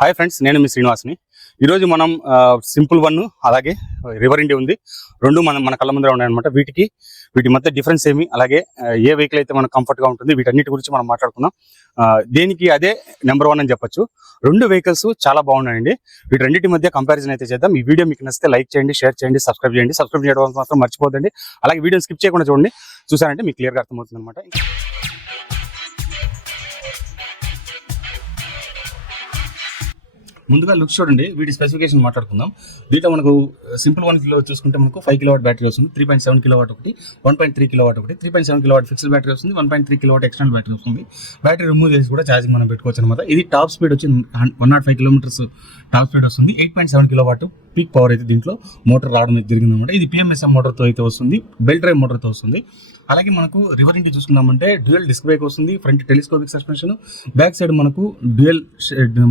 Hi friends, నేను మీ శ్రీనివాస్ని. ఈరోజు మనం సింపుల్ వన్ అలాగే రివర్ ఇండి ఉంది, రెండు మన కళ్ళ ముందర ఉన్నాయన్నమాట. వీటి మధ్య డిఫరెన్స్ ఏమి, అలాగే ఏ వెహికల్ అయితే మనకు కంఫర్ట్గా ఉంటుంది, వీటన్నిటి గురించి మనం మాట్లాడుకుందాం. దేనికి అదే నెంబర్ 1 అని చెప్పొచ్చు. రెండు వెహికల్స్ చాలా బాగున్నాయండి. వీటి రెండింటి మధ్య కంపారిజన్ అయితే చేద్దాం. ఈ వీడియో మీకు నచ్చితే లైక్ చేయండి, షేర్ చేయండి, సబ్స్క్రైబ్ చేయండి. సబ్స్క్రైబ్ చేయడం మాత్రం మర్చిపోదండి. అలాగే వీడియోని స్కిప్ చేయకుండా చూడండి. చూసారంటే మీకు క్లియర్గా అర్థమవుతుంది అనమాట. ముందుగా లుక్ చూడండి, వీటి స్పెసిఫికేషన్ మాట్లాడుకుందాం. దీంట్లో మనకు సింపుల్ 1 చూసుకుంటే మనకు 5 కిలోవాట్ బ్యాటరీ వస్తుంది, 3.7 కిలోవాట్ ఒకటి, 1.3 కిలోవాట్ ఒకటి, 3.7 కిలోవాట్ ఫిక్స్డ్ బ్యాటరీ వస్తుంది, 1.3 కిలోవాట్ ఎక్స్టర్నల్ బ్యాటరీ వస్తుంది. బ్యాటరీ రిమూవ్ చేసి కూడా ఛార్జింగ్ మనం పెట్టుకోవచ్చు అనమాట. ఇది టాప్ స్పీడ్ వచ్చి 105 కిలోమీటర్స్ టాప్ స్పీడ్ వస్తుంది. 8.7 కిలోవాట్ పీక్ పవర్ అయితే దీంట్లో మోటార్ రావడం అయితే జరిగింది అనమాట. ఇది PMSM మోటార్తో అయితే వస్తుంది, బెల్ట్ డ్రైవ్ మోటార్తో వస్తుంది. అలాగే మనకు రివర్ ఇంటి చూసుకున్నామంటే డ్యూయల్ డిస్క్ బ్రేక్ వస్తుంది, front telescopic suspension, back side మనకు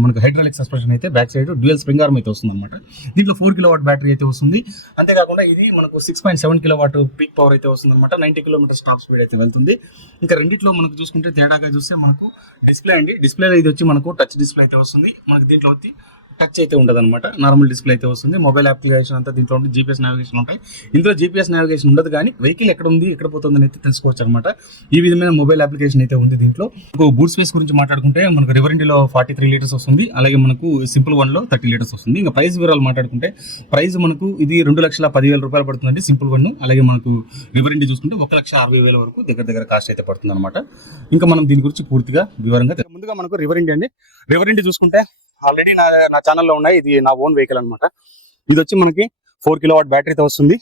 మనకు హైడ్రాలిక్ సస్పెన్షన్ అయితే back side dual spring arm అయితే వస్తుంది అనమాట. దీంట్లో 4 కిలోవాట్ బ్యాటరీ అయితే వస్తుంది. అంతేకాకుండా ఇది మనకు 6.7 కిలోవాట్ పీక్ పవర్ అయితే వస్తుంది అనమాట. 90 కిలోమీటర్స్ టాప్ స్పీడ్ అయితే వెళ్తుంది. ఇంకా రెండిట్లో మనకు చూసుకుంటే తేడాగా చూస్తే మనకు డిస్ప్లే ఇది వచ్చి మనకు టచ్ డిస్ప్లే అయితే వస్తుంది. మనకు దీంట్లో వచ్చి టచ్ అయితే ఉండదు అనమాట, నార్మల్ డిస్ప్లే అయితే వస్తుంది. మొబైల్ అప్లికేషన్ అంతా దీంట్లో ఉంటుంది, GPS నావిగేషన్ ఉంటాయి. ఇందులో GPS నావిగేషన్ ఉండదు, కానీ వెహికల్ ఎక్కడ ఉంది, ఎక్కడ పోతుంది అయితే తెలుసుకోవచ్చు అనమాట. ఈ విధమైన మొబైల్ అప్లికేషన్ అయితే ఉంది దీంట్లో. బూట్ స్పేస్ గురించి మాట్లాడుకుంటే మనకు రివర్ ఇండిలో 43 లీటర్స్ వస్తుంది, అలాగే మనకు సింపుల్ 1లో 30 లీటర్స్ వస్తుంది. ఇంకా ప్రైస్ వివరాలు మాట్లాడుకుంటే ప్రైస్ మనకు ఇది 2,10,000 రూపాయలు పడుతుందండి సింపుల్ 1. అలాగే మనకు రివర్ ఇండి చూసుకుంటే 1,60,000 వరకు దగ్గర కాస్ట్ అయితే పడుతుంది అనమాట. ఇంకా మనం దీని గురించి పూర్తిగా వివరంగా ముందుగా మనకు రివర్ ఇండి అండి. రివర్ ఇండి చూసుకుంటే ఆల్రెడీ నా ఛానల్లో ఉన్నాయి. ఇది నా ఓన్ వెహికల్ అనమాట. ఇది వచ్చి మనకి 4 కిలోవాట్ బ్యాటరీతో వస్తుంది.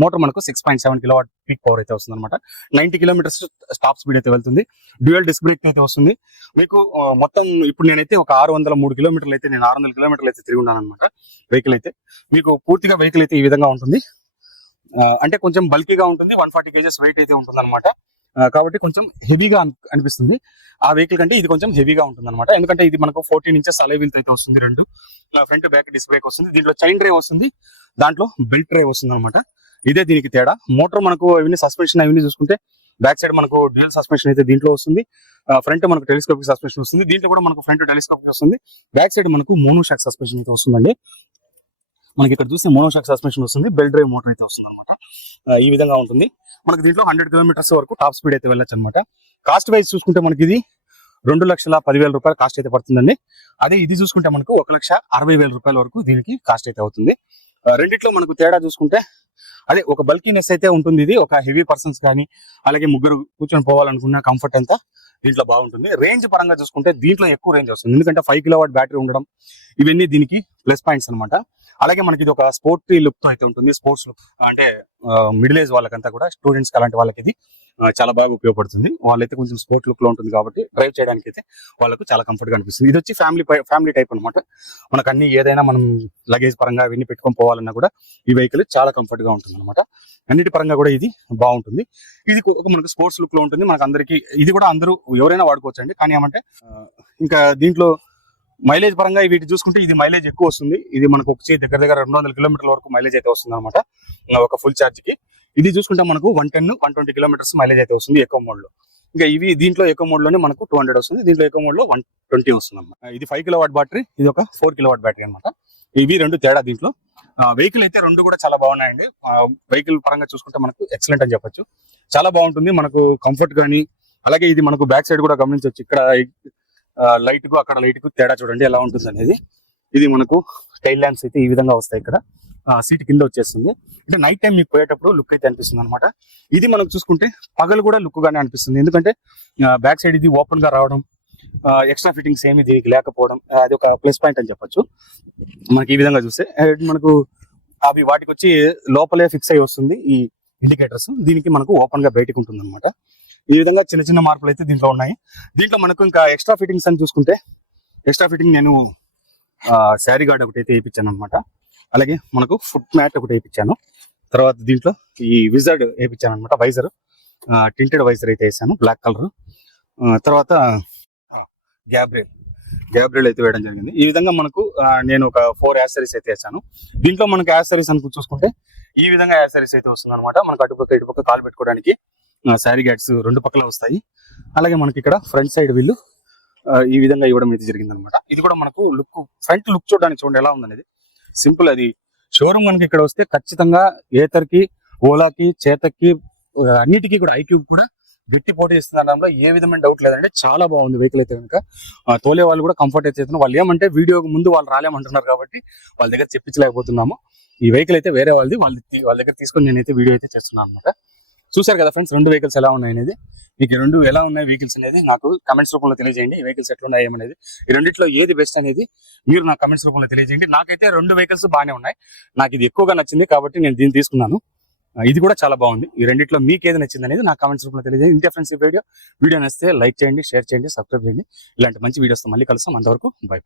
మోటార్ మనకు 6.7 కిలోవాట్ పీక్ పవర్ అయితే వస్తుంది అనమాట. 90 కిలోమీటర్స్ టాప్ స్పీడ్ అయితే వెళ్తుంది. డ్యూయల్ డిస్క్ బ్రేక్ అయితే వస్తుంది. మీకు మొత్తం ఇప్పుడు నేనైతే ఒక 603 కిలోమీటర్లు అయితే 600 కిలోమీటర్లు అయితే తిరిగి ఉన్నాను అనమాట. వెహికల్ అయితే మీకు పూర్తిగా వెహికల్ అయితే ఈ విధంగా ఉంటుంది. అంటే కొంచెం బల్కీగా ఉంటుంది, 140 కేజెస్ వెయిట్ అయితే ఉంటుంది అనమాట. కాబట్టి కొంచెం హెవీగా అనిపిస్తుంది. ఆ వెహికల్ కంటే ఇది కొంచెం హెవీగా ఉంటుంది అనమాట. ఎందుకంటే ఇది మనకు 14 ఇంచెస్ అలై వీల్స్ అయితే వస్తుంది. రెండు ఫ్రంట్ బ్యాక్ డిస్క్ బ్రేక్ వస్తుంది. దీంట్లో చైన్ డ్రైవ్ వస్తుంది, దాంట్లో బెల్ట్ డ్రైవ్ వస్తుంది అనమాట. ఇదే దీనికి తేడా. మోటార్ మనకు ఇవన్నీ సస్పెన్షన్ అవన్నీ చూసుకుంటే బ్యాక్ సైడ్ మనకు డ్యూయల్ సస్పెన్షన్ అయితే దీంట్లో వస్తుంది. ఫ్రంట్ మనకు టెలిస్కోపిక్ సస్పెన్షన్ వస్తుంది. దీంట్లో కూడా మనకు ఫ్రంట్ టెలిస్కోపిక్ వస్తుంది. బ్యాక్ సైడ్ మనకు మోనోషాక్ సస్పెన్షన్ అయితే వస్తుందండి. మనకి ఇక్కడ చూస్తే మోనోషాక్ సస్పెన్షన్ వస్తుంది, బెల్ట్ డ్రైవ్ మోటార్ అయితే వస్తుంది అనమాట. ఈ విధంగా ఉంటుంది. మనకి దీంట్లో 100 కిలోమీటర్స్ వరకు టాప్ స్పీడ్ అయితే వెళ్ళొచ్చు అనమాట. కాస్ట్ వైజ్ చూసుకుంటే మనకి ఇది 2,10,000 రూపాయలు కాస్ట్ అయితే పడుతుందండి. అదే ఇది చూసుకుంటే మనకు 1,60,000 రూపాయల వరకు దీనికి కాస్ట్ అయితే అవుతుంది. రెండిట్లో మనకు తేడా చూసుకుంటే అదే ఒక బల్కీనెస్ అయితే ఉంటుంది. ఇది ఒక హెవీ పర్సన్స్ కానీ అలాగే ముగ్గురు కూర్చొని పోవాలనుకున్న కంఫర్ట్ అంతా దీంట్లో బాగుంటుంది. రేంజ్ పరంగా చూసుకుంటే దీంట్లో ఎక్కువ రేంజ్ వస్తుంది, ఎందుకంటే 5 కిలోవాట్ బ్యాటరీ ఉండడం ఇవన్నీ దీనికి ప్లస్ పాయింట్స్ అనమాట. అలాగే మనకి ఇది ఒక స్పోర్టీ లుక్ తో అయితే ఉంటుంది. స్పోర్ట్స్ లుక్ అంటే మిడిల్ ఏజ్ వాళ్ళకంతా కూడా, స్టూడెంట్స్ అలాంటి వాళ్ళకి ఇది చాలా బాగా ఉపయోగపడుతుంది. వాళ్ళైతే కొంచెం స్పోర్ట్ లుక్ లో ఉంటుంది కాబట్టి డ్రైవ్ చేయడానికి అయితే వాళ్ళకు చాలా కంఫర్ట్ గా అనిపిస్తుంది. ఇది వచ్చి ఫ్యామిలీ టైప్ అనమాట. మనకు అన్ని ఏదైనా మనం లగేజ్ పరంగా అవన్నీ పెట్టుకొని పోవాలన్నా కూడా ఈ వెహికల్ చాలా కంఫర్ట్ గా ఉంటుంది అనమాట. అన్నిటి పరంగా కూడా ఇది బాగుంటుంది. ఇది మనకు స్పోర్ట్స్ లుక్ లో ఉంటుంది. మనకు అందరికి ఇది కూడా అందరూ ఎవరైనా వాడుకోవచ్చు అండి. కానీ ఏమంటే ఇంకా దీంట్లో మైలేజ్ పరంగా వీటి చూసుకుంటే ఇది మైలేజ్ ఎక్కువ వస్తుంది. ఇది మనకు వచ్చి దగ్గర 200 కిలోమీటర్ల వరకు మైలేజ్ అయితే వస్తుంది అనమాట ఒక ఫుల్ ఛార్జ్ కి. ఇది చూసుకుంటే మనకు 110-120 కిలోమీటర్స్ మైలేజ్ అయితే వస్తుంది ఎకో మోడ్ లో. ఇంకా ఇవి దీంట్లో ఎకో మోడ్ లోనే మనకు 200 వస్తుంది, దీంట్లో ఎకో మోడ్ లో 120 వస్తుంది అనమాట. ఇది 5 కిలోవాట్ బ్యాటరీ, ఇది ఒక 4 కిలోవాట్ బ్యాటరీ అనమాట. ఇవి రెండు తేడా దీంట్లో. వెహికల్ అయితే రెండు కూడా చాలా బాగున్నాయండి. వెహికల్ పరంగా చూసుకుంటే మనకు ఎక్సలెంట్ అని చెప్పొచ్చు. చాలా బాగుంటుంది మనకు కంఫర్ట్ గానీ. అలాగే ఇది మనకు బ్యాక్ సైడ్ కూడా గమనించవచ్చు. ఇక్కడ లైట్ కు అక్కడ లైట్ కు తేడా చూడండి ఎలా ఉంటుంది అనేది. ఇది మనకు టైల్ ల్యాంప్స్ అయితే ఈ విధంగా వస్తాయి. ఇక్కడ సీట్ కింద వచ్చేస్తుంది. అంటే నైట్ టైం మీకు పోయేటప్పుడు లుక్ అయితే అనిపిస్తుంది అనమాట. ఇది మనకు చూసుకుంటే పగలు కూడా లుక్ గానే అనిపిస్తుంది, ఎందుకంటే బ్యాక్ సైడ్ ఇది ఓపెన్ గా రావడం, ఎక్స్ట్రా ఫిట్టింగ్స్ ఏమి దీనికి లేకపోవడం అది ఒక ప్లస్ పాయింట్ అని చెప్పొచ్చు. మనకి ఈ విధంగా చూస్తే మనకు అవి వాటికి వచ్చి లోపలే ఫిక్స్ అయి వస్తుంది ఈ ఇండికేటర్స్. దీనికి మనకు ఓపెన్ గా బయటకు ఉంటుంది అనమాట. ఈ విధంగా చిన్న మార్పులు అయితే దీంట్లో ఉన్నాయి. దీంట్లో మనకు ఇంకా ఎక్స్ట్రా ఫిట్టింగ్స్ అని చూసుకుంటే ఎక్స్ట్రా ఫిట్టింగ్ నేను శారీ గార్డ్ ఒకటి అయితే వేయించాను అనమాట. అలాగే మనకు ఫుట్ మ్యాట్ ఒకటి వేయించాను. తర్వాత దీంట్లో ఈ విజర్డ్ వేయించాను అనమాట. వైజర్ టింటెడ్ వైజర్ అయితే వేసాను, బ్లాక్ కలర్. తర్వాత గ్యాబ్రేల్ అయితే వేయడం జరిగింది. ఈ విధంగా మనకు నేను ఒక 4 యాక్సరీస్ అయితే వేసాను. దీంట్లో మనకు యాక్సరీస్ అని చూసుకుంటే ఈ విధంగా యాక్సరీస్ అయితే వస్తుంది అనమాట. మనకు ఇటుపక్క కాలు పెట్టుకోవడానికి శారీ గార్డ్స్ రెండు పక్కల వస్తాయి. అలాగే మనకి ఇక్కడ ఫ్రంట్ సైడ్ వీళ్ళు ఈ విధంగా ఇవ్వడం అయితే జరిగింది అనమాట. ఇది కూడా మనకు ఫ్రంట్ లుక్ చూడడానికి చూడండి ఎలా ఉందనేది. సింపుల్ అది షోరూమ్ కనుక ఇక్కడ వస్తే ఖచ్చితంగా ఏథర్ కి, ఓలాకి, చేతక్కి, అన్నిటికీ కూడా ఐక్యూకి కూడా గట్టి పోటీ ఇస్తుంది అనడంలో ఏ విధమైన డౌట్ లేదండి. చాలా బాగుంది వెహికల్ అయితే కనుక. తోలే వాళ్ళు కూడా కంఫర్ట్ అయితే వాళ్ళు ఏమంటే వీడియోకి ముందు వాళ్ళు రాలేమంటున్నారు కాబట్టి వాళ్ళ దగ్గర చెప్పించలేకపోతున్నాము. ఈ వెహికల్ అయితే వేరే వాళ్ళ దగ్గర తీసుకొని నేనైతే వీడియో అయితే చేస్తున్నాను అనమాట. చూసారు కదా ఫ్రెండ్స్, రెండు వెహికల్స్ ఎలా ఉన్నాయి అనేది. మీకు రెండు ఎలా ఉన్నాయి వెహికల్స్ అనేది నాకు కమెంట్స్ రూపంలో తెలియజేయండి. ఈ వెహికల్స్ ఎట్లా ఉన్నాయి ఏమనేది, ఈ రెండిట్లో ఏది బెస్ట్ అనేది మీరు నాకు కమెంట్స్ రూపంలో తెలియజేయండి. నాకైతే రెండు వెహికల్స్ బాగానే ఉన్నాయి. నాకు ఇది ఎక్కువగా నచ్చింది కాబట్టి నేను దీన్ని తీసుకున్నాను. ఇది కూడా చాలా బాగుంది. ఈ రెండిట్లో మీకు ఏది నచ్చింది అనేది నాకు కామెంట్స్ రూపంలో తెలియజేయండి. ఇంతే ఫ్రెండ్స్, ఈ వీడియో నచ్చితే లైక్ చేయండి, షేర్ చేయండి, సబ్స్క్రైబ్ చేయండి. ఇలాంటి మంచి వీడియోస్తో మళ్ళీ కలుస్తాం. అంతవరకు బై.